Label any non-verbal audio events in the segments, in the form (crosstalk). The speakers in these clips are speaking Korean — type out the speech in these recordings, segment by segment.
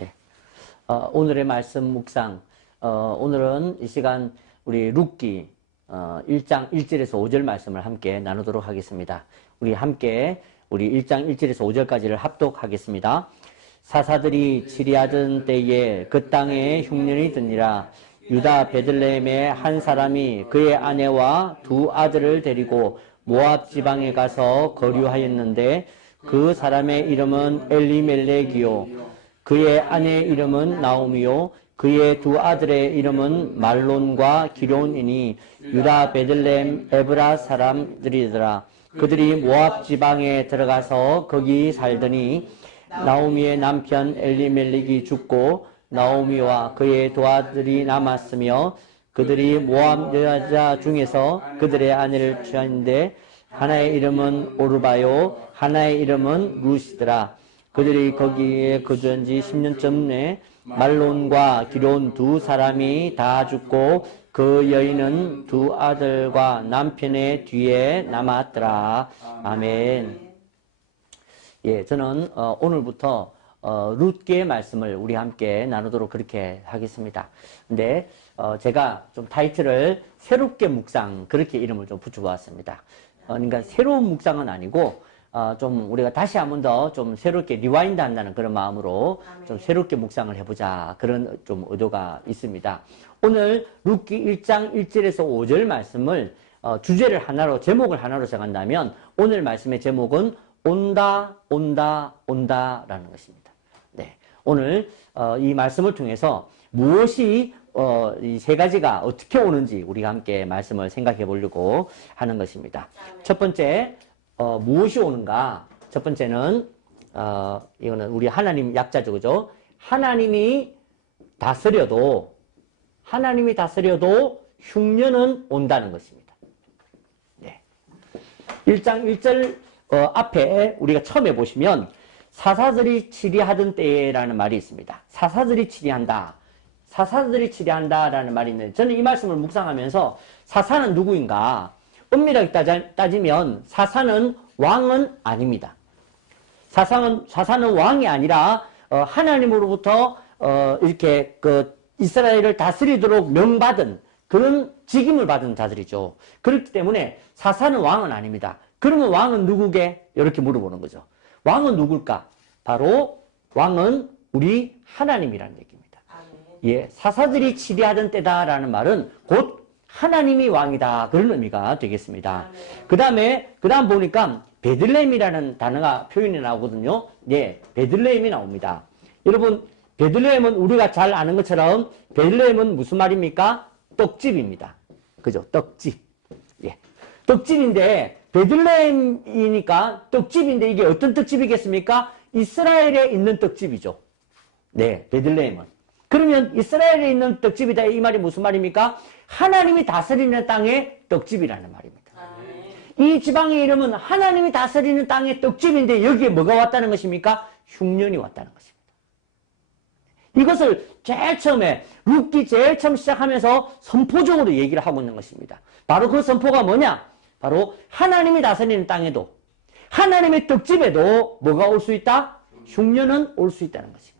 예. 어, 오늘의 말씀 묵상. 어, 오늘은 이 시간 우리 룻기 어, 1장 1절에서 5절 말씀을 함께 나누도록 하겠습니다. 우리 함께 우리 1장 1절에서 5절까지를 합독하겠습니다. 사사들이 치리하던 때에 그 땅에 흉년이 드니라 유다 베들레헴의 한 사람이 그의 아내와 두 아들을 데리고 모압 지방에 가서 거류하였는데 그 사람의 이름은 엘리멜렉이요 그의 아내 이름은 나오미요. 그의 두 아들의 이름은 말론과 기론이니 유다 베들레헴 에브라 사람들이더라. 그들이 모압 지방에 들어가서 거기 살더니 나오미의 남편 엘리멜렉이 죽고 나오미와 그의 두 아들이 남았으며 그들이 모압 여자 중에서 그들의 아내를 취하는데 하나의 이름은 오르바요 하나의 이름은 루시더라 그들이 거기에 거주한 지 10년쯤 내 말론과 기론 두 사람이 다 죽고 그 여인은 두 아들과 남편의 뒤에 남았더라 아멘 예, 저는 어, 오늘부터 어, 룻기의 말씀을 우리 함께 나누도록 그렇게 하겠습니다. 근데 어, 제가 좀 타이틀을 새롭게 묵상 그렇게 이름을 좀 붙여보았습니다. 어, 그러니까 새로운 묵상은 아니고 어, 좀 우리가 다시 한 번 더 좀 새롭게 리와인드 한다는 그런 마음으로 좀 새롭게 묵상을 해보자 그런 좀 의도가 있습니다. 오늘 룻기 1장 1절에서 5절 말씀을 어, 주제를 하나로 제목을 하나로 정한다면 오늘 말씀의 제목은 온다 온다 온다라는 것입니다. 네, 오늘 어, 이 말씀을 통해서 무엇이 어, 이 세 가지가 어떻게 오는지 우리가 함께 말씀을 생각해 보려고 하는 것입니다. 첫 번째 어, 무엇이 오는가? 첫 번째는 어, 이거는 우리 하나님 약자죠, 그죠? 하나님이 다스려도 하나님이 다스려도 흉년은 온다는 것입니다. 네. 1장 1절 어, 앞에 우리가 처음에 보시면 사사들이 치리하던 때라는 말이 있습니다. 사사들이 치리한다. 사사들이 치리한다라는 말이 있는데 저는 이 말씀을 묵상하면서 사사는 누구인가? 엄밀하게 따지 면 사사는 왕은 아닙니다. 사사는 사사는 왕이 아니라 어, 하나님으로부터 어, 이렇게 그 이스라엘을 다스리도록 명받은 그런 직임을 받은 자들이죠. 그렇기 때문에 사사는 왕은 아닙니다. 그러면 왕은 누구게? 이렇게 물어보는 거죠. 왕은 누굴까? 바로 왕은 우리 하나님이라는 얘기입니다. 예, 사사들이 치리하던 때다라는 말은 곧 하나님이 왕이다 그런 의미가 되겠습니다. 그 다음에 그 다음 보니까 베들레헴이라는 단어가 표현이 나오거든요. 예, 베들레헴이 나옵니다. 여러분 베들레헴은 우리가 잘 아는 것처럼 베들레헴은 무슨 말입니까? 떡집입니다. 그죠? 떡집. 예, 떡집인데 베들레헴이니까 떡집인데 이게 어떤 떡집이겠습니까? 이스라엘에 있는 떡집이죠. 네, 베들레헴은. 그러면 이스라엘에 있는 떡집이다 이 말이 무슨 말입니까? 하나님이 다스리는 땅의 떡집이라는 말입니다. 이 지방의 이름은 하나님이 다스리는 땅의 떡집인데 여기에 뭐가 왔다는 것입니까? 흉년이 왔다는 것입니다. 이것을 제일 처음에 룻기 제일 처음 시작하면서 선포적으로 얘기를 하고 있는 것입니다. 바로 그 선포가 뭐냐? 바로 하나님이 다스리는 땅에도 하나님의 떡집에도 뭐가 올 수 있다? 흉년은 올 수 있다는 것입니다.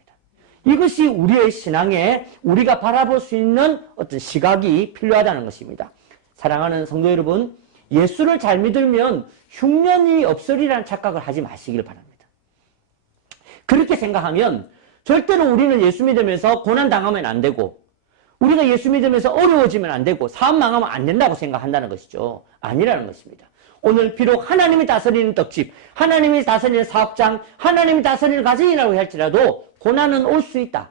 이것이 우리의 신앙에 우리가 바라볼 수 있는 어떤 시각이 필요하다는 것입니다. 사랑하는 성도 여러분, 예수를 잘 믿으면 흉년이 없으리라는 착각을 하지 마시길 바랍니다. 그렇게 생각하면 절대로 우리는 예수 믿으면서 고난 당하면 안 되고 우리가 예수 믿으면서 어려워지면 안 되고 사업 망하면 안 된다고 생각한다는 것이죠. 아니라는 것입니다. 오늘 비록 하나님이 다스리는 떡집, 하나님이 다스리는 사업장, 하나님이 다스리는 가정이라고 할지라도 고난은 올 수 있다.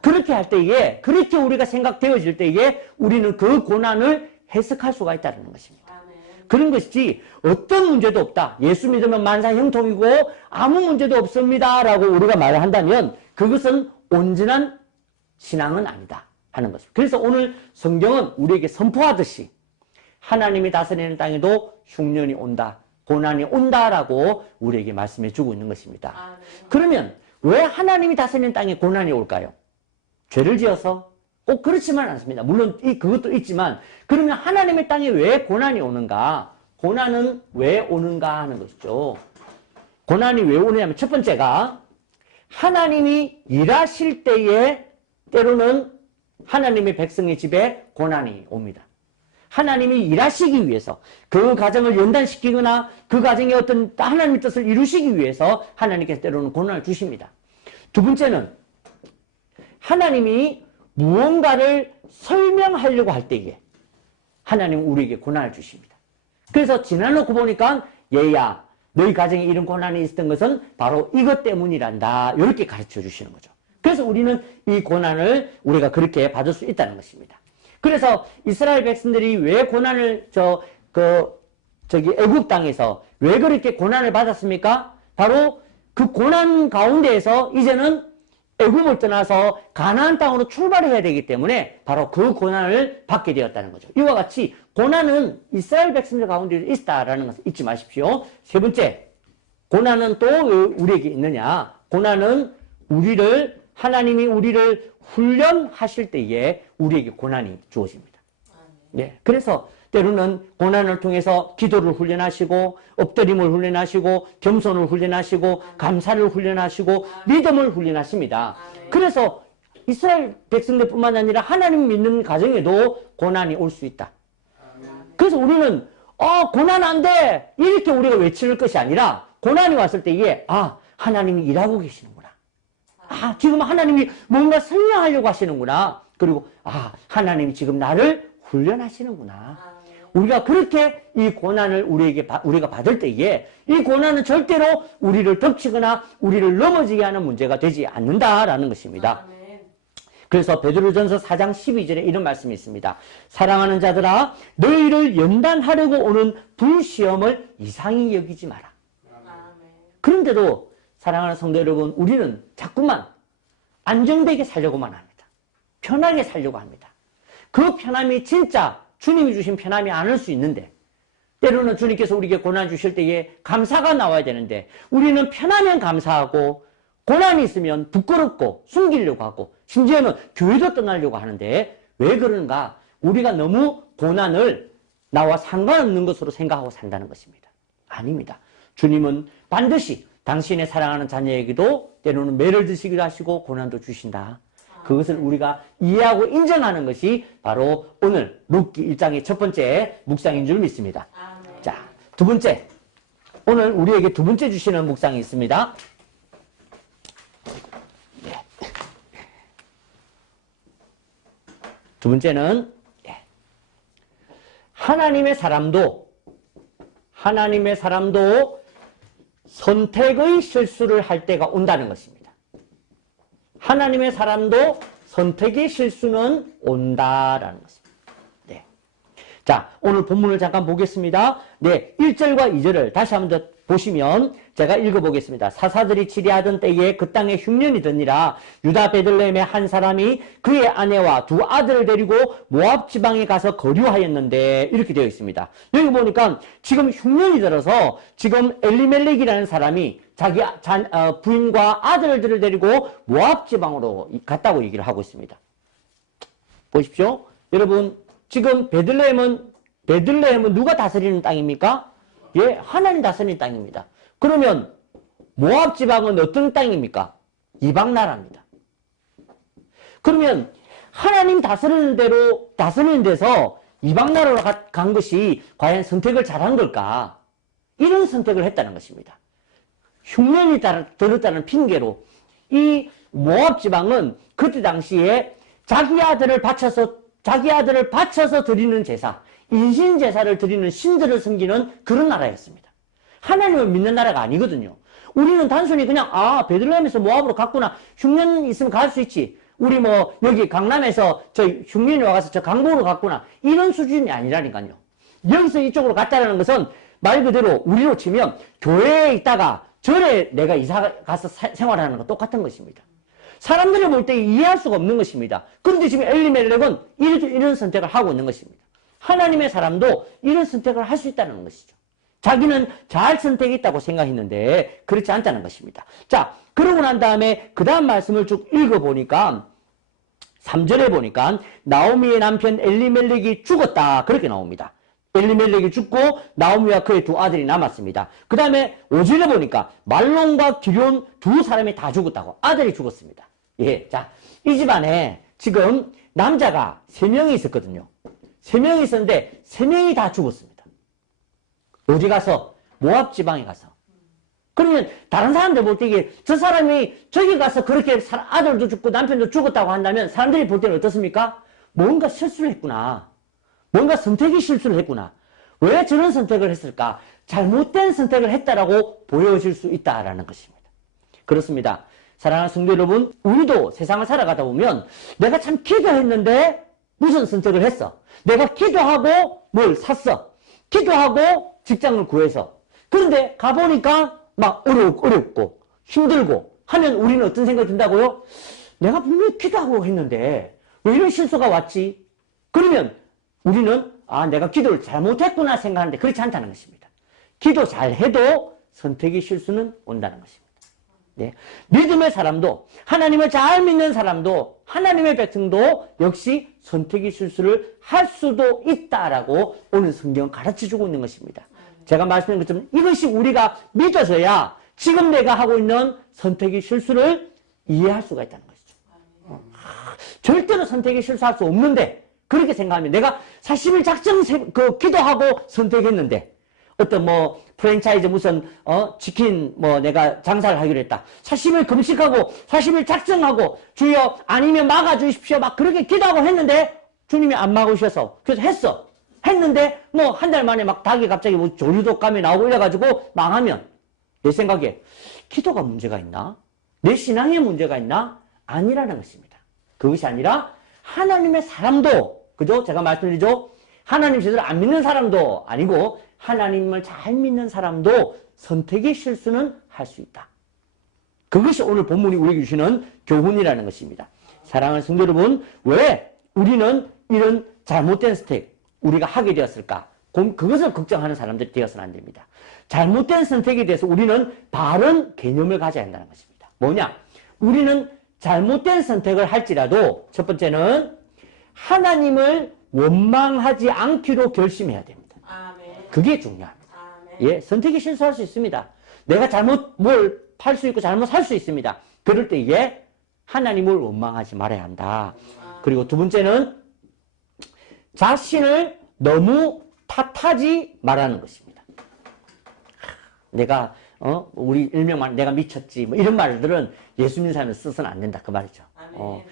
그렇게 할 때에, 그렇게 우리가 생각되어질 때에 우리는 그 고난을 해석할 수가 있다는 것입니다. 그런 것이지 어떤 문제도 없다. 예수 믿으면 만사 형통이고 아무 문제도 없습니다. 라고 우리가 말을 한다면 그것은 온전한 신앙은 아니다. 하는 것입니다. 그래서 오늘 성경은 우리에게 선포하듯이 하나님이 다스리는 땅에도 흉년이 온다. 고난이 온다라고 우리에게 말씀해 주고 있는 것입니다. 그러면 왜 하나님이 다스리는 땅에 고난이 올까요? 죄를 지어서? 꼭 그렇지만 않습니다. 물론 이 그것도 있지만 그러면 하나님의 땅에 왜 고난이 오는가? 고난은 왜 오는가 하는 것이죠. 고난이 왜 오느냐면 첫 번째가 하나님이 일하실 때에 때로는 하나님의 백성의 집에 고난이 옵니다. 하나님이 일하시기 위해서 그 가정을 연단시키거나 그 가정에 어떤 하나님의 뜻을 이루시기 위해서 하나님께서 때로는 고난을 주십니다. 두 번째는 하나님이 무언가를 설명하려고 할 때에 하나님 우리에게 고난을 주십니다. 그래서 지나놓고 보니까 얘야 너희 가정에 이런 고난이 있었던 것은 바로 이것 때문이란다. 이렇게 가르쳐 주시는 거죠. 그래서 우리는 이 고난을 우리가 그렇게 받을 수 있다는 것입니다. 그래서 이스라엘 백성들이 왜 고난을 저 그 저기 애국 땅에서 왜 그렇게 고난을 받았습니까? 바로 그 고난 가운데에서 이제는 애국을 떠나서 가나안 땅으로 출발해야 되기 때문에 바로 그 고난을 받게 되었다는 거죠. 이와 같이 고난은 이스라엘 백성들 가운데 있다라는 것을 잊지 마십시오. 세 번째, 고난은 또 우리에게 있느냐? 고난은 우리를 하나님이 우리를 훈련하실 때에 우리에게 고난이 주어집니다. 네. 그래서 때로는 고난을 통해서 기도를 훈련하시고 엎드림을 훈련하시고 겸손을 훈련하시고 감사를 훈련하시고 믿음을 훈련하십니다. 그래서 이스라엘 백성들뿐만 아니라 하나님 믿는 가정에도 고난이 올 수 있다. 그래서 우리는 어 고난 안 돼! 이렇게 우리가 외치는 것이 아니라 고난이 왔을 때에 아 하나님이 일하고 계시는구나. 아 지금 하나님이 뭔가 설명하려고 하시는구나. 그리고 아 하나님이 지금 나를 훈련하시는구나. 우리가 그렇게 이 고난을 우리에게 우리가 받을 때에 이 고난은 절대로 우리를 덮치거나 우리를 넘어지게 하는 문제가 되지 않는다라는 것입니다. 그래서 베드로전서 4장 12절에 이런 말씀이 있습니다. 사랑하는 자들아 너희를 연단하려고 오는 불시험을 이상히 여기지 마라. 그런데도 사랑하는 성도 여러분 우리는 자꾸만 안정되게 살려고만 합니다. 편하게 살려고 합니다. 그 편함이 진짜 주님이 주신 편함이 아닐 수 있는데 때로는 주님께서 우리에게 고난 주실 때에 감사가 나와야 되는데 우리는 편하면 감사하고 고난이 있으면 부끄럽고 숨기려고 하고 심지어는 교회도 떠나려고 하는데 왜 그런가? 우리가 너무 고난을 나와 상관없는 것으로 생각하고 산다는 것입니다. 아닙니다. 주님은 반드시 당신의 사랑하는 자녀에게도 때로는 매를 드시기도 하시고 고난도 주신다. 그것을 우리가 이해하고 인정하는 것이 바로 오늘 룻기 1장의 첫 번째 묵상인 줄 믿습니다. 자, 두 번째. 오늘 우리에게 두 번째 주시는 묵상이 있습니다. 네. 두 번째는 예. 하나님의 사람도 하나님의 사람도 선택의 실수를 할 때가 온다는 것입니다. 하나님의 사람도 선택의 실수는 온다라는 것입니다. 네. 자, 오늘 본문을 잠깐 보겠습니다. 네, 1절과 2절을 다시 한번 보시면 제가 읽어보겠습니다. 사사들이 치리하던 때에 그 땅에 흉년이 드니라 유다 베들레헴의 한 사람이 그의 아내와 두 아들을 데리고 모압 지방에 가서 거류하였는데 이렇게 되어 있습니다. 여기 보니까 지금 흉년이 들어서 지금 엘리멜렉이라는 사람이 자기 자, 어, 부인과 아들들을 데리고 모압 지방으로 갔다고 얘기를 하고 있습니다. 보십시오. 여러분 지금 베들레헴은 베들레헴은 누가 다스리는 땅입니까? 예, 하나님 다스리는 땅입니다. 그러면 모압 지방은 어떤 땅입니까? 이방 나라입니다. 그러면 하나님 다스리는 대로 다스리는 데서 이방 나라로 간 것이 과연 선택을 잘한 걸까? 이런 선택을 했다는 것입니다. 흉년이 들었다는 핑계로 이 모압 지방은 그때 당시에 자기 아들을 바쳐서 자기 아들을 바쳐서 드리는 제사, 인신 제사를 드리는 신들을 섬기는 그런 나라였습니다. 하나님을 믿는 나라가 아니거든요. 우리는 단순히 그냥 아 베들레헴에서 모압으로 갔구나 흉년 있으면 갈 수 있지. 우리 뭐 여기 강남에서 저 흉년이 와가서 저 강보로 갔구나 이런 수준이 아니라니까요. 여기서 이쪽으로 갔다는 것은 말 그대로 우리로 치면 교회에 있다가 절에 내가 이사 가서 생활하는 거 똑같은 것입니다. 사람들이 볼 때 이해할 수가 없는 것입니다. 그런데 지금 엘리멜렉은 이런, 이런 선택을 하고 있는 것입니다. 하나님의 사람도 이런 선택을 할 수 있다는 것이죠. 자기는 잘 선택했다고 생각했는데 그렇지 않다는 것입니다. 자, 그러고 난 다음에 그 다음 말씀을 쭉 읽어보니까 3절에 보니까 나오미의 남편 엘리멜렉이 죽었다 그렇게 나옵니다. 엘리멜렉이 죽고 나오미와 그의 두 아들이 남았습니다. 그 다음에 오절에 보니까 말론과 기룡 두 사람이 다 죽었다고 아들이 죽었습니다. 예, 자, 이 집안에 지금 남자가 세 명이 있었거든요. 세 명이 있었는데 세 명이 다 죽었습니다. 어디 가서 모압 지방에 가서 그러면 다른 사람들 볼때 이게 저 사람이 저기 가서 그렇게 사- 아들도 죽고 남편도 죽었다고 한다면 사람들이 볼 때는 어떻습니까? 뭔가 실수를 했구나. 뭔가 선택이 실수를 했구나. 왜 저런 선택을 했을까? 잘못된 선택을 했다라고 보여질 수 있다라는 것입니다. 그렇습니다. 사랑하는 성도 여러분, 우리도 세상을 살아가다 보면 내가 참 기도했는데 무슨 선택을 했어? 내가 기도하고 뭘 샀어? 기도하고 직장을 구해서. 그런데 가보니까 막 어려, 어렵고 힘들고 하면 우리는 어떤 생각이 든다고요? 내가 분명히 기도하고 했는데 왜 이런 실수가 왔지? 그러면 우리는 아 내가 기도를 잘못했구나 생각하는데 그렇지 않다는 것입니다. 기도 잘해도 선택의 실수는 온다는 것입니다. 네. 믿음의 사람도 하나님을 잘 믿는 사람도 하나님의 백성도 역시 선택의 실수를 할 수도 있다라고 오늘 성경 가르쳐주고 있는 것입니다. 제가 말씀드린 것처럼 이것이 우리가 믿어서야 지금 내가 하고 있는 선택의 실수를 이해할 수가 있다는 것이죠. 어, 하, 절대로 선택의 실수할 수 없는데 그렇게 생각하면 내가 40일 작정 세- 그 기도하고 선택했는데 어떤 뭐 프랜차이즈 무슨 어 치킨 뭐 내가 장사를 하기로 했다. 40일 금식하고 40일 작정하고 주여 아니면 막아 주십시오. 막 그렇게 기도하고 했는데 주님이 안 막으셔서 그래서 했어. 했는데 뭐 한 달 만에 막 닭이 갑자기 뭐 조류독감이 나오고 이래가지고 망하면 내 생각에 기도가 문제가 있나? 내 신앙에 문제가 있나? 아니라는 것입니다. 그것이 아니라 하나님의 사람도 그죠? 제가 말씀드리죠. 하나님 제대로 안 믿는 사람도 아니고 하나님을 잘 믿는 사람도 선택의 실수는 할 수 있다. 그것이 오늘 본문이 우리에게 주시는 교훈이라는 것입니다. 사랑하는 성도 여러분, 왜 우리는 이런 잘못된 선택 우리가 하게 되었을까? 고- 그것을 걱정하는 사람들이 되어서는 안 됩니다. 잘못된 선택에 대해서 우리는 바른 개념을 가져야 한다는 것입니다. 뭐냐? 우리는 잘못된 선택을 할지라도 첫 번째는 하나님을 원망하지 않기로 결심해야 됩니다. 아멘. 그게 중요합니다. 아멘. 예, 선택이 실수할 수 있습니다. 내가 잘못 뭘 팔 수 있고 잘못 살 수 있습니다. 그럴 때에 하나님을 원망하지 말아야 한다. 그리고 두 번째는 자신을 너무 탓하지 말라는 것입니다. 내가 어 우리 일명만 내가 미쳤지 뭐 이런 말들은 예수 믿는 사람은 써서는 안 된다 그 말이죠. 아멘. 어,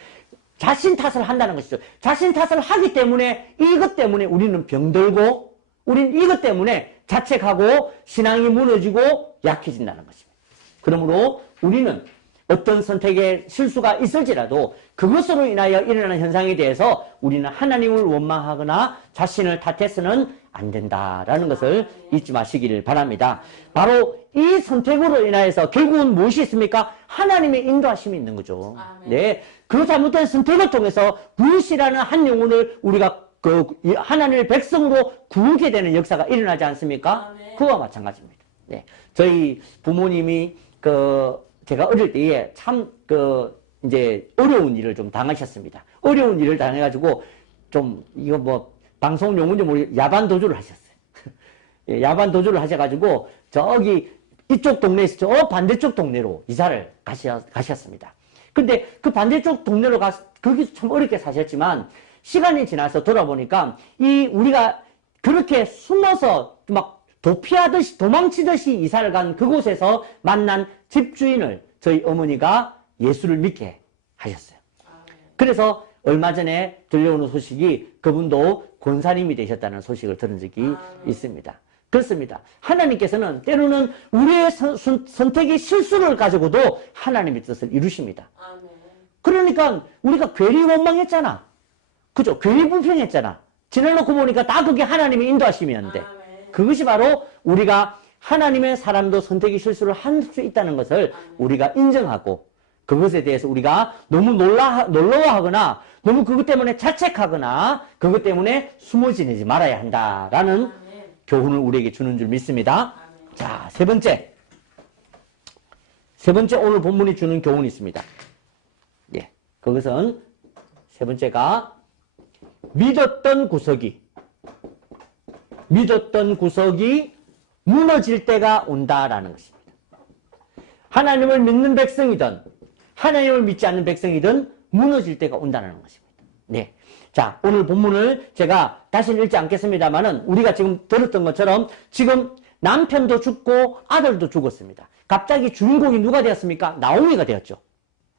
자신 탓을 한다는 것이죠. 자신 탓을 하기 때문에 이것 때문에 우리는 병들고 우리는 이것 때문에 자책하고 신앙이 무너지고 약해진다는 것입니다. 그러므로 우리는 어떤 선택에 실수가 있을지라도 그것으로 인하여 일어나는 현상에 대해서 우리는 하나님을 원망하거나 자신을 탓해서는 안 된다라는 것을 잊지 마시기를 바랍니다. 바로 이 선택으로 인하여서 결국은 무엇이 있습니까? 하나님의 인도하심이 있는 거죠. 아멘. 네. 그 잘못된 선택을 통해서 무엇이라는 한 영혼을 우리가 그 하나님의 백성으로 구우게 되는 역사가 일어나지 않습니까? 아멘. 그와 마찬가지입니다. 네. 저희 부모님이 그 제가 어릴 때에 참 그 이제 어려운 일을 좀 당하셨습니다. 어려운 일을 당해가지고 좀 이거 뭐 방송 용어인지 모르 야반 도주를 하셨어요. (laughs) 예, 야반 도주를 하셔가지고 저기 이쪽 동네에서 저 반대쪽 동네로 이사를 가셔, 가셨습니다. 근데 그 반대쪽 동네로 가 거기서 참 어렵게 사셨지만 시간이 지나서 돌아보니까 이 우리가 그렇게 숨어서 막 도피하듯이 도망치듯이 이사를 간 그곳에서 만난 집주인을 저희 어머니가 예수를 믿게 하셨어요. 그래서 얼마 전에 들려오는 소식이 그분도 권사님이 되셨다는 소식을 들은 적이 있습니다. 그렇습니다. 하나님께서는 때로는 우리의 선, 선- 선택의 실수를 가지고도 하나님의 뜻을 이루십니다. 아멘. 그러니까 우리가 괜히 원망했잖아. 그죠? 괜히 불평했잖아. 지내놓고 보니까 다 그게 하나님의 인도하심이었는데 아멘. 그것이 바로 우리가 하나님의 사람도 선택의 실수를 할 수 있다는 것을 우리가 인정하고 그것에 대해서 우리가 너무 놀라, 놀라워하거나 너무 그것 때문에 자책하거나 그것 때문에 숨어 지내지 말아야 한다라는 아멘. 교훈을 우리에게 주는 줄 믿습니다. 자, 세 번째. 세 번째 오늘 본문이 주는 교훈이 있습니다. 예. 그것은 세 번째가 믿었던 구석이 믿었던 구석이 무너질 때가 온다라는 것입니다. 하나님을 믿는 백성이든 하나님을 믿지 않는 백성이든 무너질 때가 온다는 것입니다. 네. 자, 오늘 본문을 제가 다시는 읽지 않겠습니다만은 우리가 지금 들었던 것처럼 지금 남편도 죽고 아들도 죽었습니다. 갑자기 주인공이 누가 되었습니까? 나오미가 되었죠.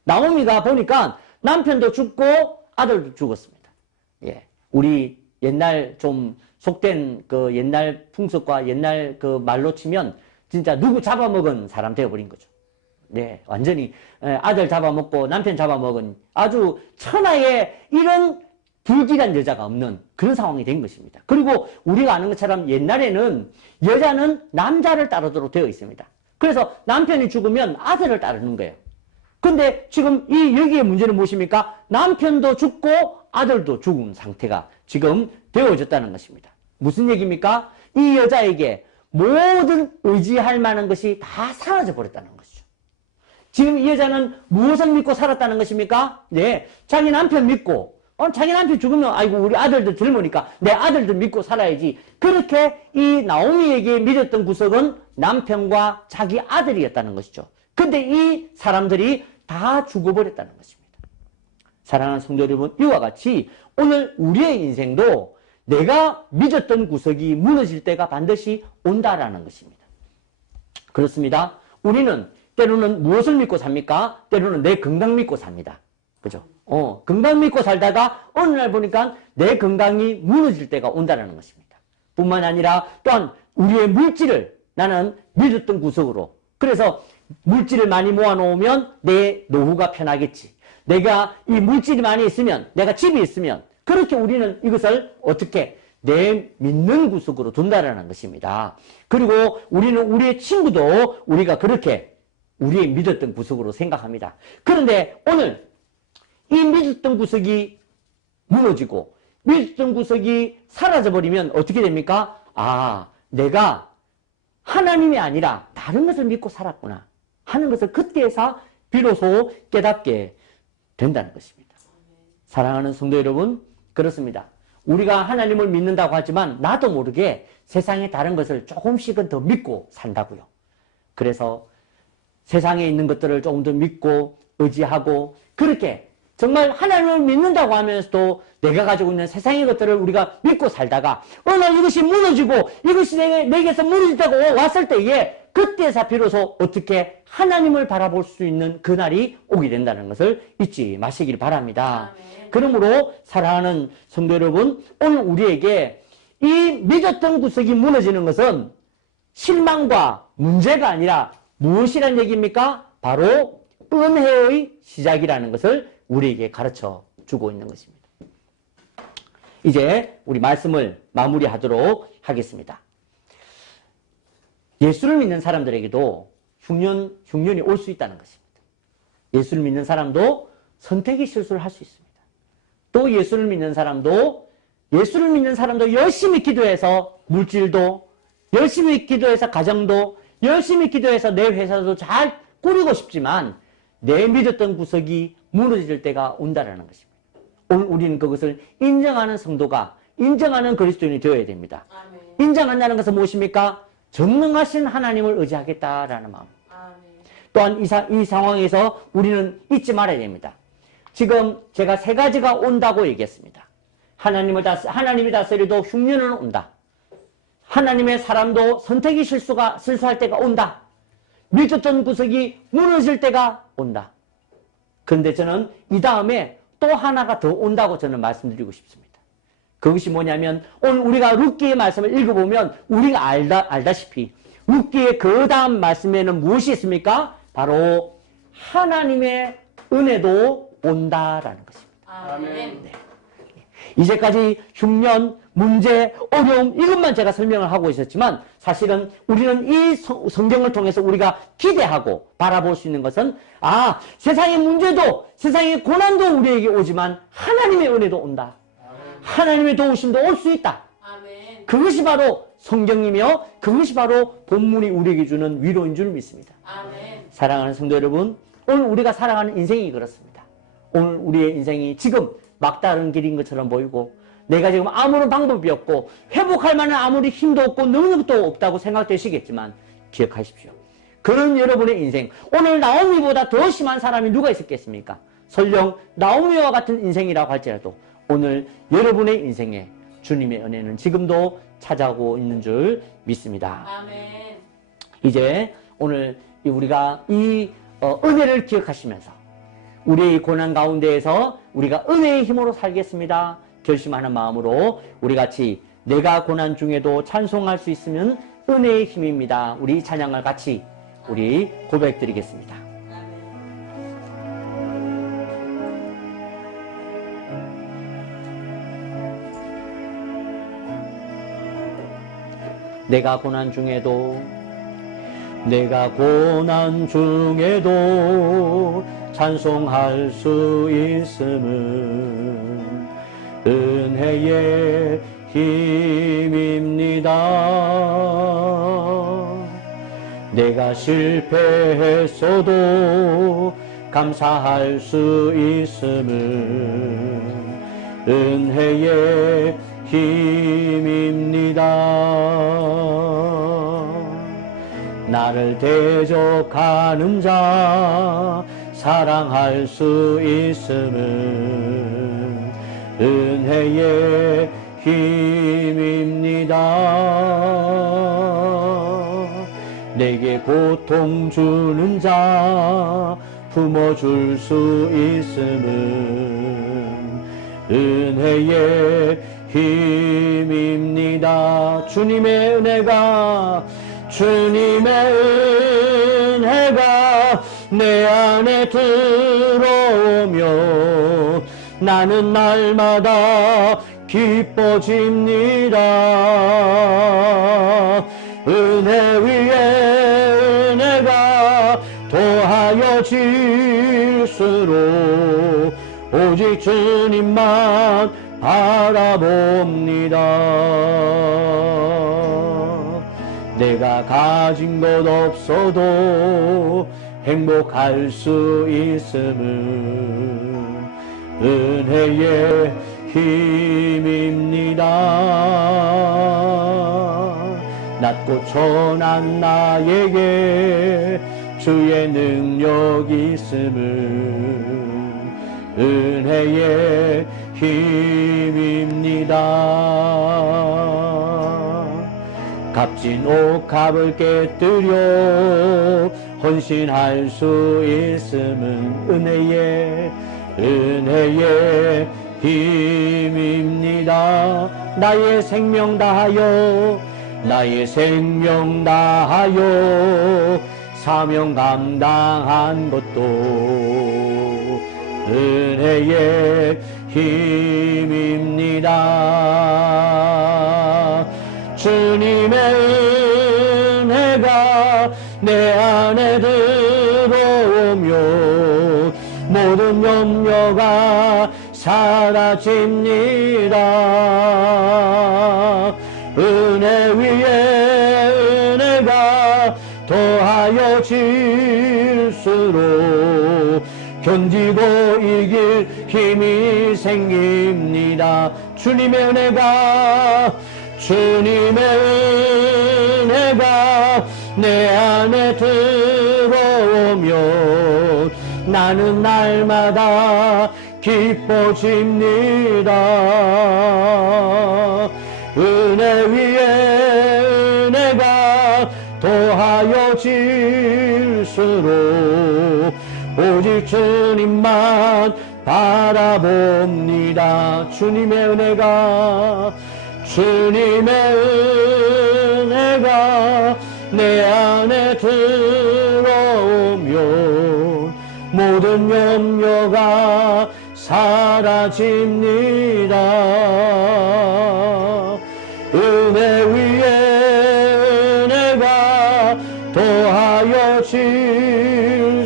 나오미가 보니까 남편도 죽고 아들도 죽었습니다. 예. 우리 옛날 좀 속된 그 옛날 풍습과 옛날 그 말로 치면 진짜 누구 잡아먹은 사람 되어버린 거죠. 네, 완전히 예, 아들 잡아먹고 남편 잡아먹은 아주 천하에 이런 불길한 여자가 없는 그런 상황이 된 것입니다. 그리고 우리가 아는 것처럼 옛날에는 여자는 남자를 따르도록 되어 있습니다. 그래서 남편이 죽으면 아들을 따르는 거예요. 근데 지금 이 여기에 문제는 무엇입니까? 남편도 죽고 아들도 죽은 상태가 지금 되어졌다는 것입니다. 무슨 얘기입니까? 이 여자에게 모든 의지할 만한 것이 다 사라져 버렸다는 것이죠. 지금 이 여자는 무엇을 믿고 살았다는 것입니까? 네, 자기 남편 믿고 어, 자기 남편 죽으면 아이고 우리 아들들 젊으니까 내 아들들 믿고 살아야지. 그렇게 이 나오미에게 믿었던 구석은 남편과 자기 아들이었다는 것이죠. 근데 이 사람들이 다 죽어버렸다는 것입니다. 사랑하는 성도 여러분, 이와 같이 오늘 우리의 인생도 내가 믿었던 구석이 무너질 때가 반드시 온다라는 것입니다. 그렇습니다. 우리는 때로는 무엇을 믿고 삽니까? 때로는 내 건강 믿고 삽니다. 그죠? 어, 건강 믿고 살다가 어느 날 보니까 내 건강이 무너질 때가 온다는 것입니다. 뿐만 아니라 또한 우리의 물질을 나는 믿었던 구석으로 그래서 물질을 많이 모아놓으면 내 노후가 편하겠지. 내가 이 물질이 많이 있으면 내가 집이 있으면 그렇게 우리는 이것을 어떻게 내 믿는 구석으로 둔다라는 것입니다. 그리고 우리는 우리의 친구도 우리가 그렇게 우리의 믿었던 구석으로 생각합니다. 그런데 오늘 이 믿었던 구석이 무너지고 믿었던 구석이 사라져버리면 어떻게 됩니까? 아, 내가 하나님이 아니라 다른 것을 믿고 살았구나 하는 것을 그때에서 비로소 깨닫게 된다는 것입니다. 사랑하는 성도 여러분, 그렇습니다. 우리가 하나님을 믿는다고 하지만 나도 모르게 세상의 다른 것을 조금씩은 더 믿고 산다고요. 그래서 세상에 있는 것들을 조금 더 믿고 의지하고 그렇게 정말 하나님을 믿는다고 하면서도 내가 가지고 있는 세상의 것들을 우리가 믿고 살다가 어느 날 이것이 무너지고 이것이 내게, 내게서 무너진다고 왔을 때에 그때서 비로소 어떻게 하나님을 바라볼 수 있는 그날이 오게 된다는 것을 잊지 마시길 바랍니다. 그러므로 사랑하는 성도 여러분 오늘 우리에게 이 믿었던 구석이 무너지는 것은 실망과 문제가 아니라 무엇이란 얘기입니까? 바로 은혜의 시작이라는 것을 우리에게 가르쳐 주고 있는 것입니다. 이제 우리 말씀을 마무리하도록 하겠습니다. 예수를 믿는 사람들에게도 흉년, 흉년이 올 수 있다는 것입니다. 예수를 믿는 사람도 선택의 실수를 할 수 있습니다. 또 예수를 믿는 사람도 예수를 믿는 사람도 열심히 기도해서 물질도 열심히 기도해서 가정도 열심히 기도해서 내 회사도 잘 꾸리고 싶지만 내 믿었던 구석이 무너질 때가 온다라는 것입니다. 오늘 우리는 그것을 인정하는 성도가 인정하는 그리스도인이 되어야 됩니다. 아멘. 인정한다는 것은 무엇입니까? 전능하신 하나님을 의지하겠다라는 마음. 아멘. 또한 이, 사, 이 상황에서 우리는 잊지 말아야 됩니다. 지금 제가 세 가지가 온다고 얘기했습니다. 하나님을 다, 하나님이 다스려도 흉년은 온다. 하나님의 사람도 선택이 실수가, 실수할 때가 온다. 믿었던 구석이 무너질 때가 온다. 그런데 저는 이 다음에 또 하나가 더 온다고 저는 말씀드리고 싶습니다. 그것이 뭐냐면 오늘 우리가 룻기의 말씀을 읽어보면 우리가 알다, 알다시피 룻기의 그 다음 말씀에는 무엇이 있습니까? 바로 하나님의 은혜도 온다라는 것입니다. 아멘. 이제까지 흉년, 문제, 어려움 이것만 제가 설명을 하고 있었지만 사실은 우리는 이 성- 성경을 통해서 우리가 기대하고 바라볼 수 있는 것은 아 세상의 문제도 세상의 고난도 우리에게 오지만 하나님의 은혜도 온다. 하나님의 도우심도 올 수 있다. 아멘. 그것이 바로 성경이며 그것이 바로 본문이 우리에게 주는 위로인 줄 믿습니다. 아멘. 사랑하는 성도 여러분, 오늘 우리가 살아가는 인생이 그렇습니다. 오늘 우리의 인생이 지금 막다른 길인 것처럼 보이고 내가 지금 아무런 방법이 없고 회복할 만한 아무리 힘도 없고 능력도 없다고 생각되시겠지만 기억하십시오. 그런 여러분의 인생 오늘 나오미보다 더 심한 사람이 누가 있었겠습니까? 설령 나오미와 같은 인생이라고 할지라도 오늘 여러분의 인생에 주님의 은혜는 지금도 찾아오고 있는 줄 믿습니다. 아멘. 이제 오늘 우리가 이 어, 은혜를 기억하시면서 우리의 고난 가운데에서 우리가 은혜의 힘으로 살겠습니다. 결심하는 마음으로 우리 같이 내가 고난 중에도 찬송할 수 있으면 은혜의 힘입니다. 우리 찬양을 같이 우리 고백 드리겠습니다. 아멘. 내가 고난 중에도 내가 고난 중에도 찬송할 수 있음은 은혜의 힘입니다. 내가 실패했어도 감사할 수 있음은 은혜의 힘입니다. 나를 대적하는 자 사랑할 수 있음은 은혜의 힘입니다. 내게 고통 주는 자 품어줄 수 있음은 은혜의 힘입니다. 주님의 은혜가 주님의 은혜가 내 안에 들어오며 나는 날마다 기뻐집니다. 은혜 위에 은혜가 더하여 질수록 오직 주님만 바라봅니다. 내가 가진 것 없어도 행복할 수 있음은 은혜의 힘입니다. 낮고 천한 나에게 주의 능력이 있음은 은혜의 힘입니다. 값진 옷값을 깨뜨려 헌신할 수 있음은 은혜의 은혜의 힘입니다. 나의 생명 다하여 나의 생명 다하여 사명 감당한 것도 은혜의 힘입니다. 주님의 은혜가 내 안에 들 염려가 사라집니다. 은혜 위에 은혜가 더하여 질수록 견디고 이길 힘이 생깁니다. 주님의 은혜가 주님의 은혜가 내 안에 들어오면 나는 날마다 기뻐집니다. 은혜 위에 은혜가 더하여 질수록 오직 주님만 바라봅니다. 주님의 은혜가 주님의 은혜가 내 안에 염려가 사라집니다. 은혜 위에 은혜가 더하여 질수록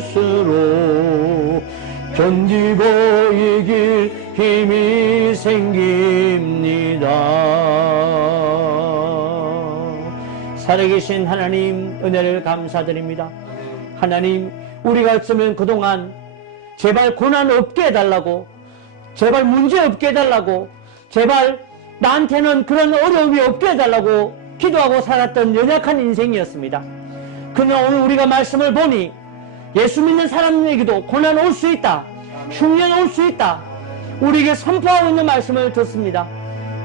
견디고 이길 힘이 생깁니다. 살아계신 하나님 은혜를 감사드립니다. 하나님 우리가 있으면 그동안 제발 고난 없게 해달라고 제발 문제 없게 해달라고 제발 나한테는 그런 어려움이 없게 해달라고 기도하고 살았던 연약한 인생이었습니다. 그러나 오늘 우리가 말씀을 보니 예수 믿는 사람에게도 고난 올 수 있다. 흉년 올 수 있다. 우리에게 선포하고 있는 말씀을 듣습니다.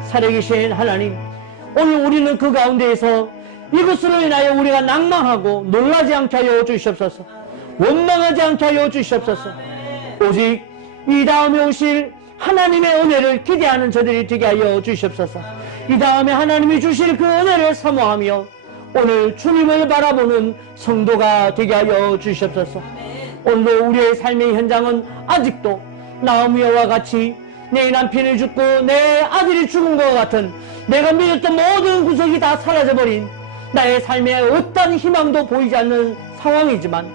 살아계신 하나님, 오늘 우리는 그 가운데에서 이것으로 인하여 우리가 낭망하고 놀라지 않게 하여 주시옵소서. 원망하지 않게 하여 주시옵소서. 오직 이 다음에 오실 하나님의 은혜를 기대하는 저들이 되게 하여 주시옵소서. 이 다음에 하나님이 주실 그 은혜를 사모하며 오늘 주님을 바라보는 성도가 되게 하여 주시옵소서. 오늘도 우리의 삶의 현장은 아직도 나오미와 같이 내 남편이 죽고 내 아들이 죽은 것과 같은 내가 믿었던 모든 구석이 다 사라져버린 나의 삶에 어떤 희망도 보이지 않는 상황이지만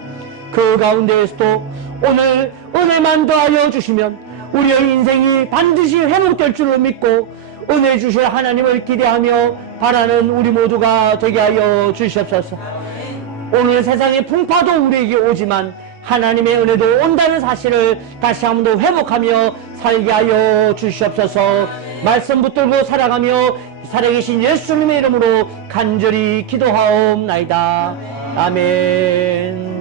그 가운데에서도 오늘 은혜만 더하여 주시면 우리의 인생이 반드시 회복될 줄을 믿고 은혜 주실 하나님을 기대하며 바라는 우리 모두가 되게 하여 주시옵소서. 오늘 세상의 풍파도 우리에게 오지만 하나님의 은혜도 온다는 사실을 다시 한 번 더 회복하며 살게 하여 주시옵소서 말씀 붙들고 살아가며 살아계신 예수님의 이름으로 간절히 기도하옵나이다. 아멘.